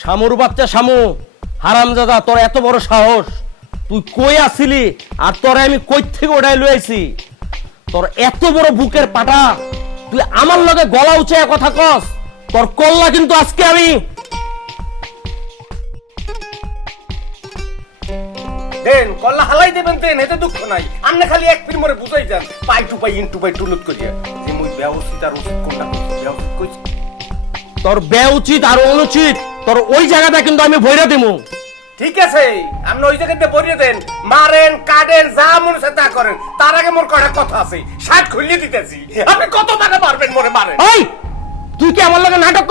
শামুর বাচ্চা শামু, হারামজাদা, তোর এত বড় সাহস! তুই কই আসিলি আর তোরে আমি কই থেকে ওড়াই লইছি? তোর এত বড় বুকের পাটা, তুই আমার লগে গলা উঁচায় কথা কস? তোর কল্লা কিন্তু আজকে আমি দেন কল্লা হালাই দেবেন, দেন, এতে দুঃখ নাই। আপনি খালি এক ফির মরে বুঝাই যান, পাই টু পাই ইনটু পাই টুলুত করিয়া যে মুই ব্যবস্থিত আর উচিত কোনটা করছি, ব্যবস্থিত কইছি। তোর বে উচিত আর অনুচিত তোর ওই জায়গাটা কিন্তু আমি ভইরা দিমু। ঠিক আছে, আপনি ওই জায়গাতে বরিয়ে দেন, মারেন কাটেন যা মনে চায় তা করেন। তার আগে মোর কটা কথা আছে, 60 খুলিয়ে দিতেছি। আপনি কত টাকা পারবেন মোরে মারেন? ওই তুই কি আমার লগে নাটক